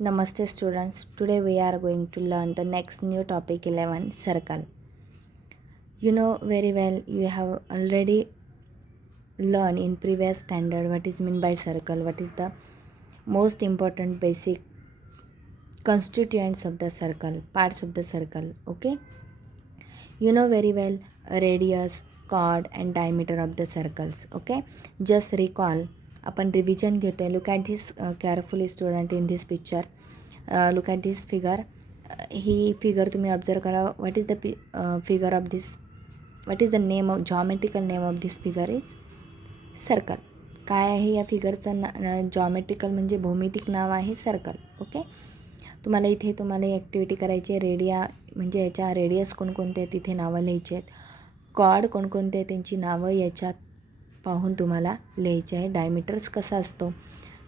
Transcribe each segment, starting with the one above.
Namaste students. Today we are going to learn the next new topic 11, circle. You know very well, you have already learned in previous standard what is meant by circle, what is the most important basic constituents of the circle, parts of the circle. Okay, you know very well radius, chord and diameter of the circles. Okay, just recall, आपण revision घेतोय. Look at this carefully student in this picture. Look at this figure. He figure तुम्ही observe करा. What is the figure of this, what is the name of geometrical name of this figure is circle. काय आहे या फिगरचं geometrical म्हणजे भौमितिक नाव आहे circle. Okay, तुम्हाला इथे ॲक्टिव्हिटी करायची आहे. रेडिया म्हणजे याच्या रेडियस कोणकोणते आहेत तिथे नावं लिहायची आहेत. कॉर्ड कोणकोणते आहेत त्यांची नावं याच्यात पाहून तुम्हाला लिहायचे आहे. डायमीटर्स कसा असतो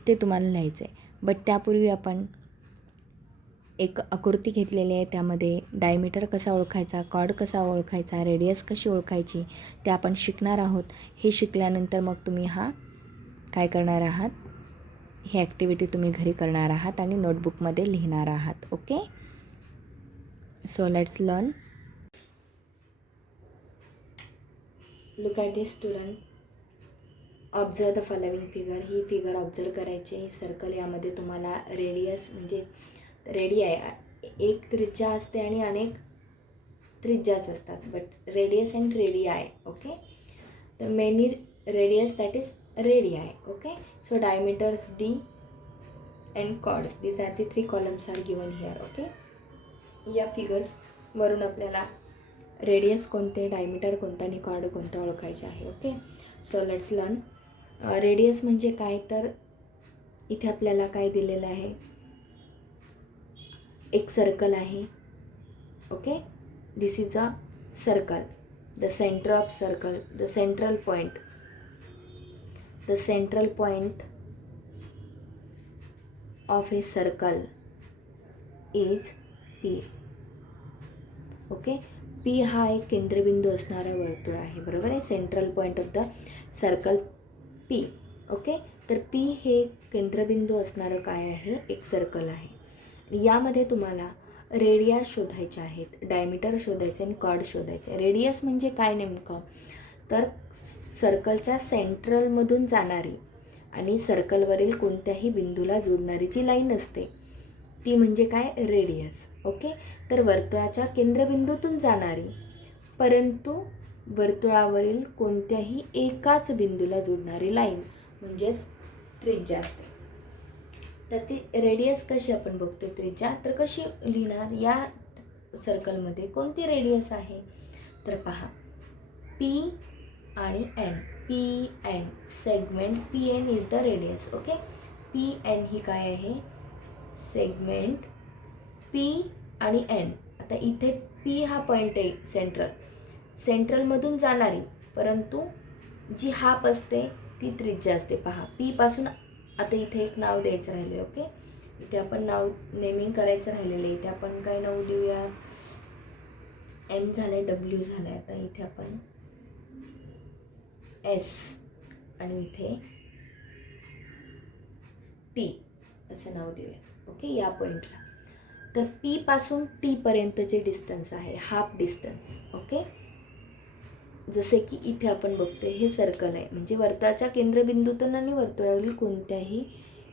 ते तुम्हाला लिहायचं आहे. बट त्यापूर्वी आपण एक आकृती घेतलेली आहे. त्यामध्ये डायमीटर कसा ओळखायचा, कॉर्ड कसा ओळखायचा, रेडियस कशी ओळखायची ते आपण शिकणार आहोत. हे शिकल्यानंतर मग तुम्ही काय करणार आहात, ही ॲक्टिव्हिटी तुम्ही घरी करणार आहात आणि नोटबुकमध्ये लिहिणार आहात. Okay, so let's learn. Look at this student. Observe the following figure. He figure observe करायची. सर्कल यामध्ये तुम्हाला रेडियस म्हणजे रेडिया एक त्रिज्या असते आणि अनेक त्रिज्याच असतात. बट रेडियस अँड रेडिया आहे. ओके, तर many radius that is radii. Okay, so diameters D and chords these are the 3 columns are given here. Okay, या फिगर्सवरून आपल्याला रेडियस कोणते, डायमीटर कोणता आणि कॉर्ड कोणता ओळखायचे आहे. Okay, so let's learn. Radius म्हणजे काय, तर इथे आपल्याला काय दिलेलं आहे, एक सर्कल आहे. Okay, this is a circle. The centre of circle, the central point, the central point of a circle is P. Okay, P हा एक केंद्रबिंदू असणारा वर्तुळ आहे. बरोबर आहे. Central point of the circle P. Okay, तर पी हे केंद्रबिंदू असणारं काय आहे, एक सर्कल आहे. यामध्ये तुम्हाला रेडिया शोधायच्या आहेत, डायमीटर शोधायचे आणि कॉर्ड शोधायचे. रेडियस म्हणजे काय नेमकं, तर सर्कलच्या सेंट्रलमधून जाणारी आणि सर्कलवरील कोणत्याही बिंदूला जोडणारी जी लाईन असते ती म्हणजे काय, रेडियस. ओके, तर वर्तुळाच्या केंद्रबिंदूतून जाणारी परंतु वर्तुळावरील कोणत्याही एकाच बिंदूला जोडणारी लाईन म्हणजेच त्रिज्या असते. तर ती रेडियस कशी आपण बघतो, त्रिज्या तर कशी लिहिणार, या सर्कलमध्ये कोणती रेडियस आहे, तर पहा पी आणि N. P N segment P N is the radius. Okay, P N ही काय आहे, सेगमेंट पी आणि एन. आता इथे पी हा पॉईंट आहे सेंट्रलमधून जाणारी परंतु जी हाफ असते ती त्रिज्या असते. पहा पी पासून आता इथे एक नाव द्यायचं राहिले. ओके, इथे आपण नाव नेमिंग करायचं राहिलेलं आहे. इथे आपण काय नाव देऊया, एम झालं आहे, डब्ल्यू झालं आहे. आता इथे आपण एस आणि इथे टी असं नाव देऊया. ओके, या पॉईंटला. तर पी पासून टी पर्यंतचे डिस्टन्स आहे, हाफ डिस्टन्स. ओके, जसे की इथे आपण बघतोय हे सर्कल आहे म्हणजे वर्तुळाच्या केंद्रबिंदूतून आणि वर्तुळावरील कोणत्याही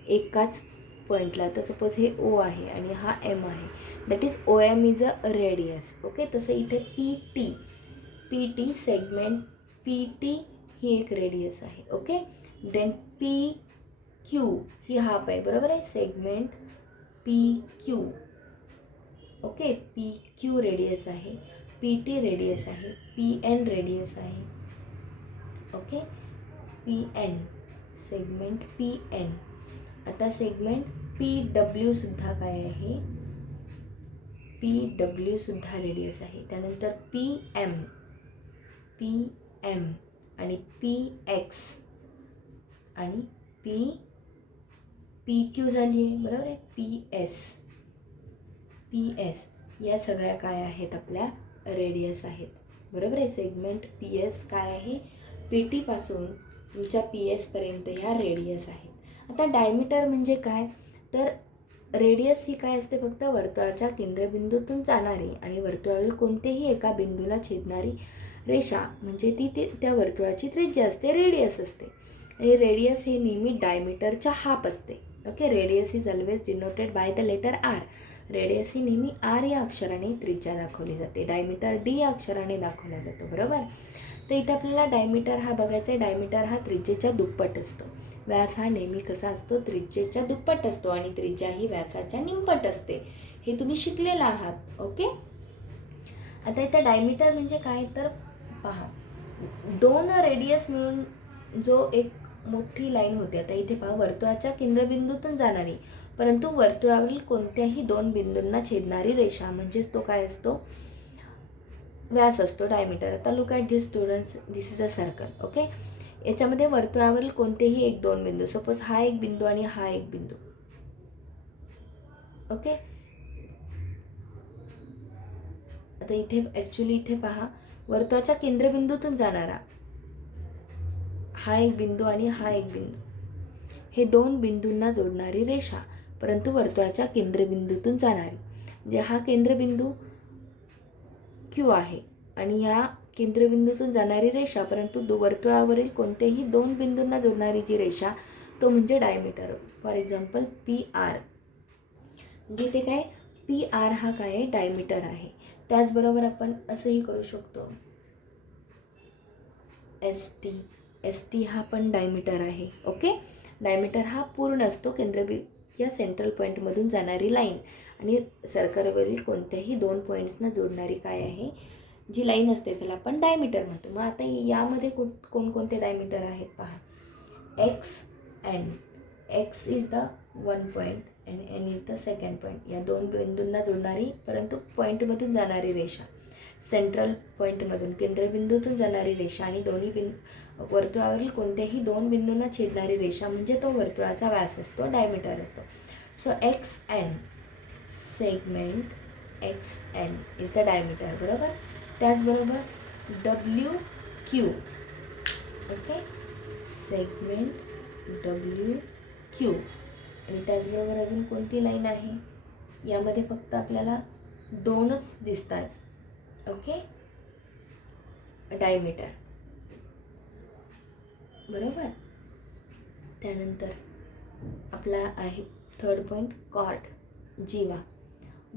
एकाच पॉईंटला. तर सपोज हे ओ आहे आणि हा एम आहे, that is O M is a radius. Okay, तसं इथे P T segment P T ही एक रेडियस आहे. ओके, देन पी क्यू ही हाफ आहे. बरोबर आहे, segment P Q. Okay, P Q radius आहे, पी टी रेडियस आहे, पी एन रेडियस आहे. Okay, P N segment P N. आता सेगमेंट पी डब्ल्यू सुद्धा काय आहे, पी डब्ल्यू सुद्धा रेडियस आहे. त्यानंतर पी एम आणि पी एक्स आणि पी क्यू झाली आहे. बरोबर आहे, पी एस या सगळ्या काय आहेत, आपल्या रेडियस आहेत. बरोबर आहे, सेगमेंट पी एस काय आहे, पी टीपासून तुमच्या पी एसपर्यंत ह्या रेडियस आहेत. आता डायमीटर म्हणजे काय, तर रेडियस ही काय असते, फक्त वर्तुळाच्या केंद्रबिंदूतून जाणारी आणि वर्तुळावरील कोणतेही एका बिंदूला छेदणारी रेषा म्हणजे ती त्या वर्तुळाची त्रिज्या असते, रेडियस असते. आणि रेडियस हे नेहमी डायमीटरच्या हाफ असते. Okay, radius is always denoted by the letter R. Radius ही नेहमी आर या अक्षराने त्रिज्या दाखवली जाते, डायमीटर डी या अक्षराने दाखवला जातो. बरोबर. तर इथे आपल्याला डायमीटर हा बघायचा आहे. डायमीटर हा त्रिज्येच्या दुप्पट असतो. व्यास हा नेहमी कसा असतो, त्रिज्येच्या दुप्पट असतो आणि त्रिज्या ही व्यासाच्या निमपट असते. हे तुम्ही शिकलेला आहात. ओके. आता इथे डायमीटर म्हणजे काय तर पहा, 2 रेडियस मिळून जो एक मोठी लाईन होती. आता इथे पहा, वर्तुळाच्या केंद्रबिंदूतून जाणारी परंतु वर्तुळावरील कोणत्याही 2 बिंदूंना छेदणारी रेषा म्हणजेच तो काय असतो, व्यास असतो, डायमीटर. आता look at this students, this is a circle. Okay. याच्यामध्ये वर्तुळावरील कोणतेही 1-2 बिंदू, सपोज हा एक बिंदू आणि हा एक बिंदू. ओके. आता इथे ॲक्च्युली इथे पहा, वर्तुळाच्या केंद्रबिंदूतून जाणारा हा एक बिंदू आणि हा एक बिंदू, हे 2 बिंदूंना जोडणारी रेषा परंतु वर्तुळाच्या केंद्रबिंदूतून जाणारी. म्हणजे हा केंद्रबिंदू Q आहे आणि ह्या केंद्रबिंदूतून जाणारी रेषा परंतु वर्तुळावरील कोणत्याही 2 बिंदूंना जोडणारी जी रेषा, तो म्हणजे डायमीटर. For example PR. म्हणजे इथे काय, PR हा काय आहे, डायमीटर आहे. त्याचबरोबर आपण असंही करू शकतो, ST हा पण डायमीटर आहे. ओके. डायमीटर हा पूर्ण असतो या सेंट्रल पॉईंटमधून जाणारी लाईन आणि सर्कलवरील कोणत्याही 2 पॉईंट्सना जोडणारी काय आहे, जी लाईन असते त्याला आपण डायमीटर म्हणतो. मग आता यामध्ये कोणकोणते डायमीटर आहेत पहा. X is the 1 point and N is the second point. या 2 बिंदूंना जोडणारी परंतु पॉईंटमधून जाणारी रेषा, सेंट्रल पॉईंटमधून केंद्रबिंदूतून जाणारी रेषा आणि दोन्ही वर्तुळावरील कोणत्याही 2 बिंदूंना छेदणारी रेषा म्हणजे तो वर्तुळाचा व्यास असतो, डायमीटर असतो. So XN, segment XN is the diameter. बरोबर. त्याचबरोबर WQ. Okay, segment WQ. आणि त्याचबरोबर अजून कोणती लाईन आहे, यामध्ये फक्त आपल्याला 2च दिसतात. Okay, diameter. बरोबर. त्यानंतर आपला आहे थर्ड पॉईंट, कॉर्ड, जीवा.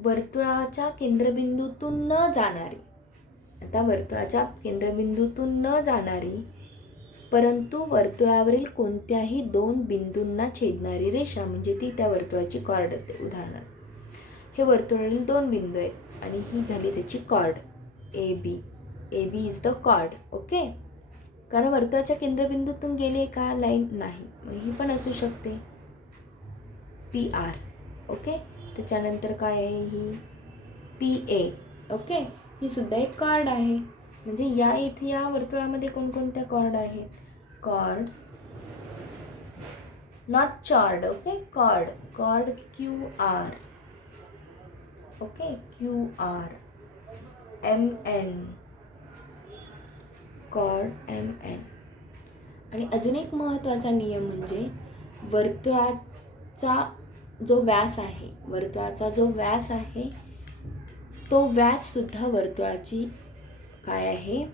वर्तुळाच्या केंद्रबिंदूतून न जाणारी. आता वर्तुळाच्या केंद्रबिंदूतून न जाणारी परंतु वर्तुळावरील कोणत्याही 2 बिंदूंना छेदणारी रेषा म्हणजे ती त्या वर्तुळाची कॉर्ड असते. उदाहरणार्थ हे वर्तुळावरील 2 बिंदू आहेत आणि ही झाली त्याची chord AB. AB is the chord. Okay. कारण वर्तुळाच्या केंद्रबिंदूतून गेले का लाईन नाही, मग ही पण असू शकते PR. ओके. त्याच्यानंतर काय आहे, ही PA. ओके, ही सुद्धा एक कॉर्ड आहे. म्हणजे इथे या वर्तुळामध्ये कोणकोणत्या कॉर्ड आहेत, chord, not chord. Okay, chord QR. Okay, QR. MN, chord MN. आणि अजून एक महत्त्वाचा नियम म्हणजे वर्तुळाचा जो व्यास आहे, तो व्याससुद्धा वर्तुळाची काय आहे,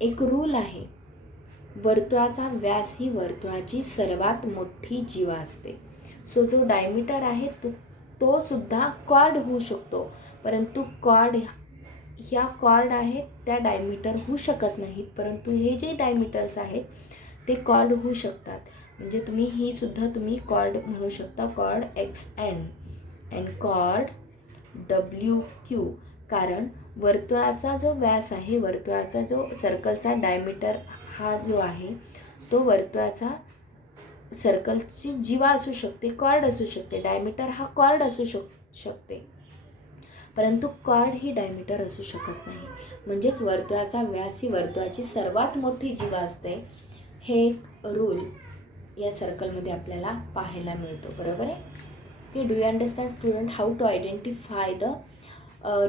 एक रूल आहे. वर्तुळाचा व्यास ही वर्तुळाची सर्वात मोठी जीवा असते. सो जो डायमीटर आहे तो सुद्धा कॉर्ड होऊ शकतो, परंतु ह्या कॉर्ड आहेत त्या डायमीटर होऊ शकत नाहीत. परंतु हे जे डायमीटर्स आहेत ते कॉर्ड होऊ शकतात. म्हणजे ही सुद्धा तुम्ही कॉर्ड म्हणू शकता, chord XN and chord WQ. कारण वर्तुळाचा जो व्यास आहे, वर्तुळाचा जो सर्कलचा डायमीटर हा जो आहे तो वर्तुळाचा सर्कलची जीवा असू शकते, कॉर्ड असू शकते. डायमीटर हा कॉर्ड असू शकते परंतु कॉर्ड ही डायमीटर असू शकत नाही. म्हणजेच वर्तुळाचा व्यास ही वर्तुळाची सर्वात मोठी जीवा असते. हे एक रूल या सर्कलमध्ये आपल्याला पाहायला मिळतो. बरोबर आहे. Okay, do you understand student how to identify the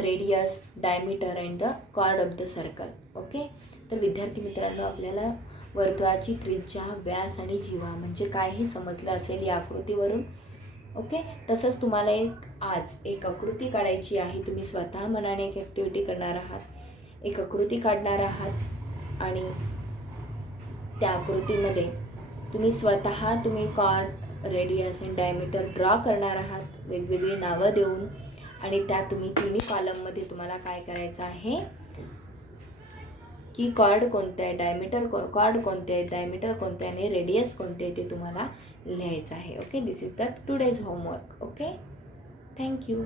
radius, diameter and the chord of the circle. Okay. तर विद्यार्थी मित्रांनो, आपल्याला वर्तुळाची त्रिज्या, व्यास आणि जीवा म्हणजे काय हे समजलं असेल या आकृतीवरून. ओके. तसंच तुम्हाला आज एक आकृती काढायची आहे. तुम्ही स्वतः मनाने एक ॲक्टिव्हिटी करणार आहात. एक आकृती काढणार आहात आणि त्या आकृतीमध्ये तुम्ही स्वतः कॉर्ड, रेडियस आणि डायमीटर ड्रॉ करणार आहात, वेगवेगळी नावं देऊन. आणि त्या तुम्ही तिन्ही कॉलममध्ये तुम्हाला काय करायचं आहे की कॉर्ड कोणतं आहे, कॉर्ड कोणते आहे, डायमीटर कोणते आहे आणि रेडियस कोणते आहे ते तुम्हाला लिहायचं आहे. Okay. This is the today's homework. Okay. Thank you.